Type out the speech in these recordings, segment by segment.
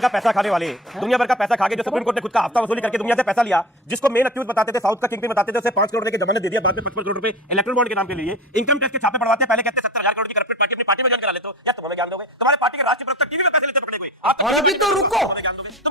का पैसा खाने वाले, दुनिया भर का पैसा खा के जो सुप्रीम कोर्ट ने खुद का हफ्ता वसूली करके दुनिया से पैसा लिया, जिसको मेन अक्यूज बताते थे, साउथ का किंगपिन बताते थे, उसे 5 करोड़ की जमानत दे दिया, बाद में 55 करोड़ रुपए इलेक्ट्रल बॉन्ड के नाम पे लिए, इनकम टैक्स के छापे पड़वाते, पहले कहते 70,000 करोड़ की करप्टेड पार्टी अपनी पार्टी में ज्वाइन करा लेते हो, यार तुम हमें ज्ञान दोगे? तुम्हारे पार्टी के राष्ट्रीय प्रवक्ता टीवी में पैसे लेते पकड़े कोई। और अभी तो रुको,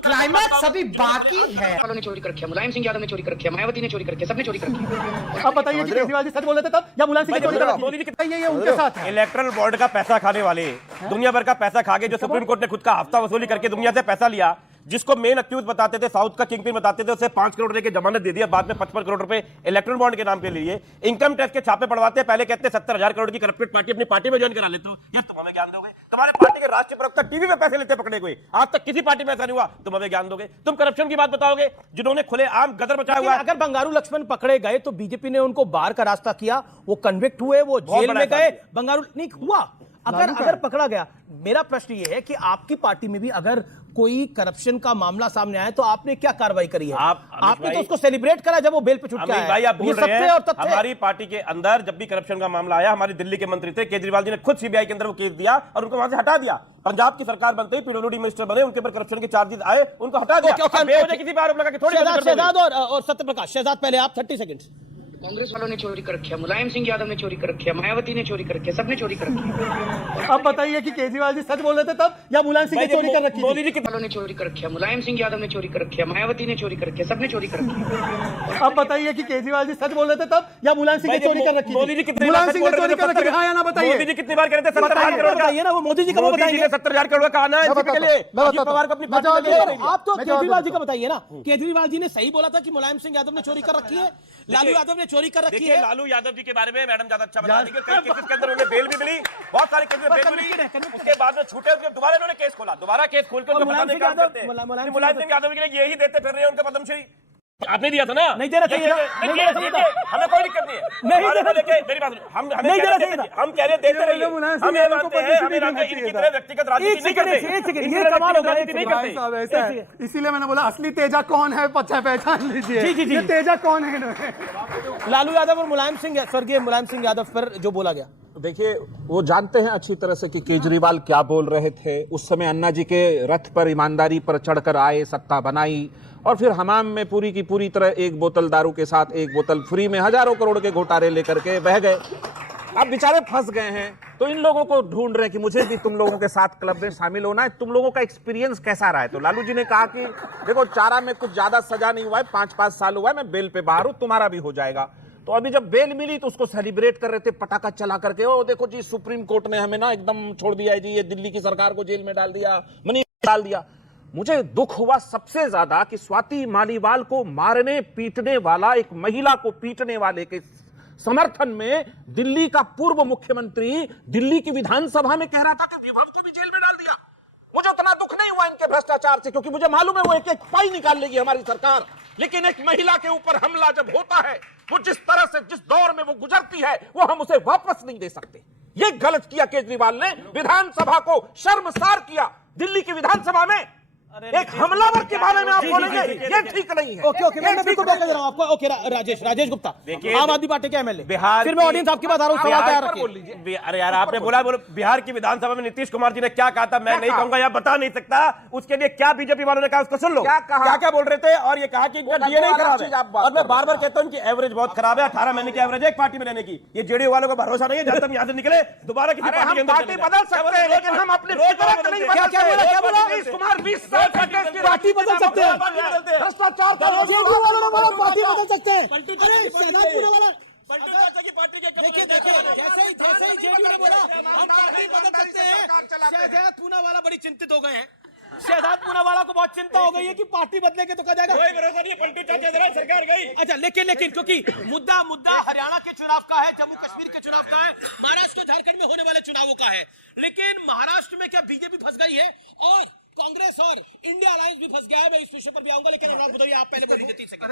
क्लाइमैक्स अभी बाकी है। वालों ने चोरी कर रखी है, मुलायम सिंह यादव ने चोरी कर रखी है, मायावती ने चोरी कर रखी है, सबने चोरी कर रखी है। अब बताइए कि केजरीवाल जी सच बोल रहे थे तब या मुलायम सिंह चोरी कर रखी है? ये उनके साथ है। इलेक्ट्रल बॉन्ड का पैसा खाने वाले, दुनिया भर का पैसा खा के जो सुप्रीम कोर्ट ने खुद का हफ्ता वसूली करके दुनिया से पैसा लिया, जिसको मेन अक्यूज बताते थे, साउथ का किंगपिन बताते थे, उसे 5 करोड़ की जमानत दे दिया, बाद में 55 करोड़ रुपए इलेक्ट्रल बॉन्ड के नाम पे लिए, इनकम टैक्स के छापे पड़वाते, पहले कहते 70,000 करोड़ की करप्टेड पार्टी अपनी पार्टी में ज्वाइन करा लेते हो, यार तुम हमें ज्ञान दोगे? तुम्हारे पार्टी के राष्ट्रीय प्रवक्ता टीवी में पैसे लेते पकड़े कोई, आज तक किसी पार्टी में ऐसा नहीं हुआ, तुम हमें ज्ञान दोगे? तुम करप्शन की बात बताओगे जिन्होंने खुलेआम गदर मचाया हुआ है। अगर बंगारू लक्ष्मण पकड़े गए तो बीजेपी ने उनको बाहर का रास्ता किया, वो कन्विक्ट हुए, वो जेल में गए, बंगारू नहीं हुआ। अगर पकड़ा गया, मेरा प्रश्न ये है कि आपकी पार्टी में भी अगर कोई करप्शन का मामला सामने आया तो आपने क्या कार्रवाई करी है? आपने तो उसको सेलिब्रेट करा जब वो बेल पे छूट के आया। भाई आप भूल रहे हैं, हमारी पार्टी के अंदर जब भी करप्शन का मामला आया, हमारी दिल्ली के मंत्री थे केजरीवाल जी ने खुद सीबीआई के अंदर वो केस दिया और उनको वहां से हटा दिया। पंजाब की सरकार बनते ही पीडब्ल्यूडी मिनिस्टर बने, उनके ऊपर करप्शन के चार्जेस आए, उनको हटा दिया। किसी भी आरोप लगा के थोड़ी शहजाद और सत्यप्रकाश, शहजाद पहले आप 30 सेकंड। कांग्रेस वालों ने चोरी कर रखी है, मुलायम सिंह यादव ने चोरी कर रखी है, मायावती ने चोरी कर रखी है, सबने चोरी कर रखी है। अब बताइए कि केजरीवाल जी सच बोल रहे थे तब या मुलायम सिंह ने चोरी कर रखी है? मोदी जी वालों ने चोरी कर रखी है, मुलायम सिंह यादव ने चोरी कर रखी है, मायावती ने चोरी कर रखी है, सबने चोरी कर रखी है। अब बताइए कि केजरीवाल जी सच बोल रहे थे तब या मुलायम सिंह ने चोरी कर रखी है? मुलायम सिंह ने चोरी कर रखी है, हाँ या ना बताइए? मोदी जी कितनी बार कह रहे थे 70,000 करोड़ का? बताइए ना, वो मोदी जी का बताइए। 70,000 करोड़ का आना है के लिए, पवार को अपनी पार्टी में ले रहे हैं। आप तो केजरीवाल जी का बताइए ना। केजरीवाल जी ने सही बोला था कि मुलायम सिंह यादव ने चोरी कर रखी है, लालू यादव ने चोरी कर रखी है। लालू यादव जी के बारे में मैडम ज्यादा अच्छा बता देंगे, कई केसेस के अंदर उन्हें बेल भी मिली, बहुत सारे केसेस में बेल मिली, उसके बाद में छूटे, उसके दोबारा इन्होंने केस खोला, दोबारा केस खोल के उनको पता नहीं काम करते। मुलायम सिंह यादव के लिए यही देते फिर रहे हैं उनका पद्मश्री। आपने दिया था ना? नहीं देना चाहिए, हमें कोई दिक्कत नहीं है, नहीं देना लेके मेरी बात हम नहीं देना चाहिए, हम कह रहे देते रहिए, हम ये मानते हैं, हम इनकी तरह व्यक्तिगत राजनीति नहीं करते, ये कमाल होगा, राजनीति नहीं करते। इसीलिए मैंने बोला असली तेजा कौन है पहचान लीजिए। जी जी जी, तेजा कौन है? लालू यादव और मुलायम सिंह, स्वर्गीय मुलायम सिंह यादव पर जो बोला गया, देखिए वो जानते हैं अच्छी तरह से कि केजरीवाल क्या बोल रहे थे। उस समय अन्ना जी के रथ पर ईमानदारी पर चढ़कर आए, सत्ता बनाई और फिर हमाम में पूरी की पूरी तरह एक बोतल दारू के साथ एक बोतल फ्री में हजारों करोड़ के घोटाले लेकर के बह गए। अब बेचारे फंस गए हैं, तो इन लोगों को ढूंढ रहे हैं कि मुझे भी तुम लोगों के साथ क्लब में शामिल होना है, तुम लोगों का एक्सपीरियंस कैसा रहा है? तो लालू जी ने कहा कि देखो चारा में कुछ ज्यादा सजा नहीं हुआ है, 5-5 साल हुआ है, मैं बेल पे बाहर हूं, तुम्हारा भी हो जाएगा। तो अभी जब बेल मिली तो उसको सेलिब्रेट कर रहे थे पटाखा चला करके, ओ देखो जी सुप्रीम कोर्ट ने हमें ना एकदम छोड़ दिया है जी, ये दिल्ली की सरकार को जेल में डाल दिया, मनी डाल दिया। मुझे दुख हुआ सबसे ज्यादा कि स्वाति मालीवाल को मारने पीटने वाला, एक महिला को पीटने वाले के समर्थन में दिल्ली का पूर्व मुख्यमंत्री दिल्ली की विधानसभा में कह रहा था कि विभव को भी जेल में डाल दिया। मुझे उतना दुख नहीं हुआ इनके भ्रष्टाचार से, क्योंकि मुझे मालूम है वो एक एक पाई निकाल लेगी हमारी सरकार, लेकिन एक महिला के ऊपर हमला जब होता है, वो जिस तरह से जिस दौर में वो गुजरती है, वो हम उसे वापस नहीं दे सकते। ये गलत किया केजरीवाल ने, विधानसभा को शर्मसार किया। दिल्ली की विधानसभा में एक हमलावर के बारे में आप बोलेंगे, ये ठीक नहीं है। ओके मैं बिल्कुल बता रहा हूं आपको। ओके राजेश गुप्ता, आम आदमी पार्टी के एमएलए बिहार, फिर मैं ऑडियंस आपकी बात आ रहा हूं, सवाल तैयार रखिए। अरे यार आपने बोला बिहार की विधानसभा में नीतीश कुमार जी ने क्या कहा था, मैं नहीं कहूंगा या बता नहीं सकता, उसके लिए क्या बीजेपी वालों ने कहा उसको सुन लो। क्या बोल रहे थे? और ये कहा कि डीएनए खराब है, और मैं बार बार कहता हूं कि एवरेज बहुत खराब है, 18 महीने की एवरेज है एक पार्टी में रहने की। ये जेडीयू वालों को भरोसा नहीं है, जब तक यहां से निकले दोबारा किसी पार्टी के अंदर पार्टी बदल सकते हैं, लेकिन हम अपनी फितरत नहीं बदल सकते। क्या बोला? नीतीश कुमार 20 साल पार्टी बदल सकते हैं, भ्रष्टाचार का जेडीयू वालों ने बोला पार्टी बदल सकते हैं। अरे शहजादपुर वाला देखिए जैसे ही जेडीयू ने बोला हम पार्टी बदल सकते हैं, शहजाद पूना वाला बड़ी चिंतित हो गए हैं। शहजाद पूना वाला को बहुत चिंता हो गई है कि पार्टी बदलेंगे तो क्या जाएगा, कोई भरोसा नहीं है, पलटू चाचा जरा सरकार गई। अच्छा लेकिन क्योंकि मुद्दा हरियाणा के चुनाव का है, जम्मू कश्मीर के चुनाव का है, महाराष्ट्र और झारखंड में होने वाले चुनावों का है, लेकिन महाराष्ट्र में क्या बीजेपी फंस गई है और कांग्रेस और इंडिया अलायंस भी फंस गया है? मैं इस विषय पर भी आऊंगा, लेकिन अनुराग बताइए, आप पहले बोलिए 30 सेकंड।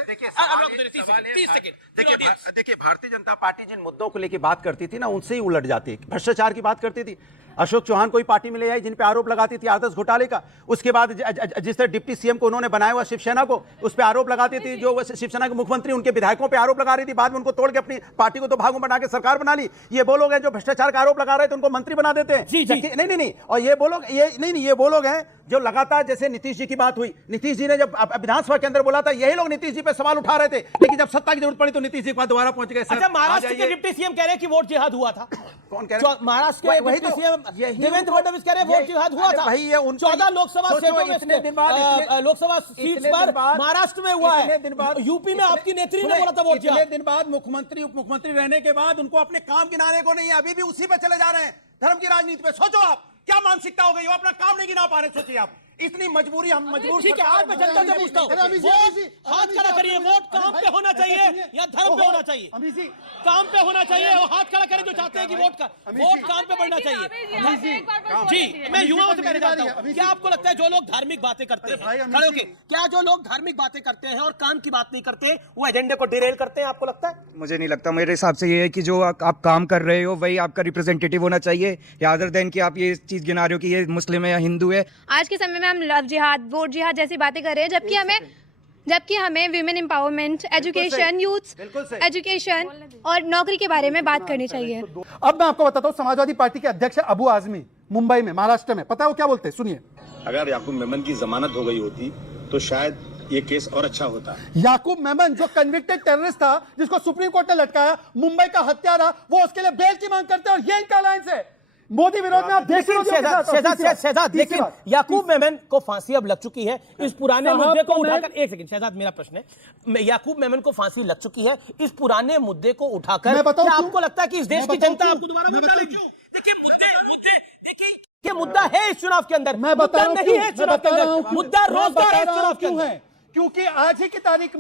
देखिए भारतीय जनता पार्टी जिन मुद्दों को लेकर बात करती थी ना, उनसे ही उलट जाती है। भ्रष्टाचार की बात करती थी, अशोक चौहान कोई पार्टी में ले आई जिन पे आरोप लगाती थी आदर्श घोटाले का। उसके बाद जिस तरह डिप्टी सीएम को उन्होंने बनाया हुआ शिवसेना को, उस पर आरोप लगाती थी, जो शिवसेना के मुख्यमंत्री उनके विधायकों पे आरोप लगा रही थी, बाद में उनको तोड़ के अपनी पार्टी को 2 भागों में बना के सरकार बना ली। ये वो लोग हैं जो भ्रष्टाचार का आरोप लगा रहे थे, उनको मंत्री बना देते हैं। नहीं, और ये वो लोग ये वो लोग हैं जो लगातार, जैसे नीतीश जी की बात हुई, नीतीश जी ने जब विधानसभा के अंदर बोला था, यही लोग नीतीश जी पे सवाल उठा रहे थे, लेकिन जब सत्ता की जरूरत पड़ी तो नीतीश जी के पास दोबारा पहुंच गए। अच्छा, महाराष्ट्र के डिप्टी सीएम कह रहे हैं कि वोट जिहाद हुआ था। कौन कह रहे हैं? महाराष्ट्र के डिप्टी सीएम देवेंद्र फडणवीस कह रहे हैं वोट जिहाद हुआ था। भाई ये 14 लोकसभा लोकसभा सीट पर महाराष्ट्र में हुआ है, यूपी में आपकी नेत्री ने बोला था वोट जिहाद। दिन बाद मुख्यमंत्री उप मुख्यमंत्री रहने के बाद उनको अपने काम गिनाने को नहीं है, अभी भी उसी पे चले जा रहे हैं, धर्म की राजनीति पे। सोचो आप क्या मानसिकता हो गई, वो अपना काम नहीं गिना पा रहे। सोचिए आप, इतनी मजबूरी, हम मजबूर। ठीक है, आज मैं जनता से पूछता हूं, हाथ खड़ा करिए, वोट काम पे होना चाहिए या धर्म पे होना चाहिए? काम पे होना चाहिए, और हाथ खड़ा करें जो चाहते हैं कि वोट काम पे बढ़ना चाहिए। जी, मैं युवाओं से कहना चाहता हूं, क्या आपको लगता है जो लोग धार्मिक बातें करते हैं, खड़े होके, क्या जो लोग धार्मिक बातें करते हैं और काम की बात नहीं करते, वो एजेंडे को डिरेल करते हैं? आपको लगता है? मुझे नहीं लगता। मेरे हिसाब से ये है कि जो आप काम कर रहे हो वही आपका रिप्रेजेंटेटिव होना चाहिए, या अदर देन कि आप ये चीज गिना रहे हो कि ये मुस्लिम है या हिंदू है। आज के समय में हम लव जिहाद, वोट जिहाद जैसी बातें कर रहे हैं, जबकि हमें women empowerment, education, youth education और नौकरी के बारे में बात करनी चाहिए। अब मैं आपको बताता हूँ, समाजवादी पार्टी के अध्यक्ष अबू आजमी मुंबई में, महाराष्ट्र में, पता है वो क्या बोलते हैं? सुनिए। अगर याकूब मेमन की जमानत हो गई होती तो शायद ये केस और अच्छा होता। याकूब मेमन जो कन्विक्टेड टेररिस्ट था, जिसको सुप्रीम कोर्ट ने लटकाया, मुंबई का हत्यारा, वो उसके लिए बेल की मांग करते हैं, और ये इनका अलायंस है मोदी विरोध में। आप देखिए शहजाद, लेकिन याकूब मेमन को फांसी अब लग चुकी है इस पुराने मुद्दे को उठाकर। एक सेकंड शहजाद, मेरा प्रश्न है, याकूब मेमन को फांसी लग चुकी है इस पुराने मुद्दे को उठाकर, क्या आपको लगता है कि इस देश की जनता आपको दोबारा वोट डालेगी? देखिए, ये मुद्दा है इस चुनाव के अंदर, मुद्दा नहीं है इस चुनाव के अंदर, मुद्दा रोजगार है इस चुनाव के अंदर। क्योंकि आज की तारीख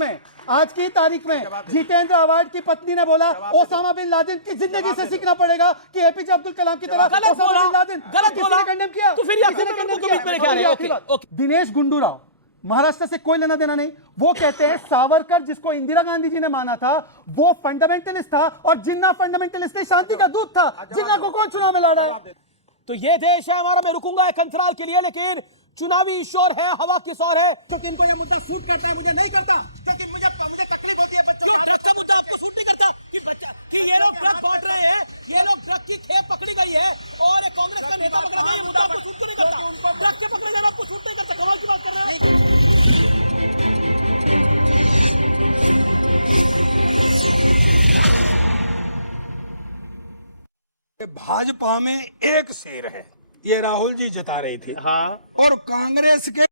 में जितेंद्र अवार्ड की पत्नी ने बोला ओसामा बिन लादेन की जिंदगी से सीखना पड़ेगा कि एपीजे अब्दुल कलाम की तरह ओसामा बिन लादेन गलत बोला, कंडेम किया, तो फिर याकूब मेमन को बीच में लेके आ रहे हैं। दिनेश गुंडूराव, महाराष्ट्र से कोई लेना देना नहीं, वो कहते हैं सावरकर जिसको इंदिरा गांधी जी ने माना था वो फंडामेंटलिस्ट था, और जिन्ना फंडामेंटलिस्ट नहीं, शांति का दूत था। जिन्ना को कौन चुनाव में लड़ा है? तो ये देश है हमारा। मैं रुकूंगा एक अंतराल के लिए, लेकिन चुनावी शोर है, हवा किस और है? तो इनको ये मुद्दा सूट करता है, मुझे नहीं करता, लेकिन मुझे तकलीफ होती है। क्यों ड्रग्स का मुद्दा आपको सूट नहीं करता? कि ये लोग ड्रग बांट रहे हैं, ये लोग ड्रग की खेप पकड़ी गई है और कांग्रेस का नेता पकड़ा गया, ये मुद्दा आपको सूट नहीं करता? ड्रग के पकड़े गए आपको सूट नहीं करता? कमाल की बात कर रहे हैं। भाजपा में एक शेर है, ये राहुल जी जता रही थी। हाँ। और कांग्रेस के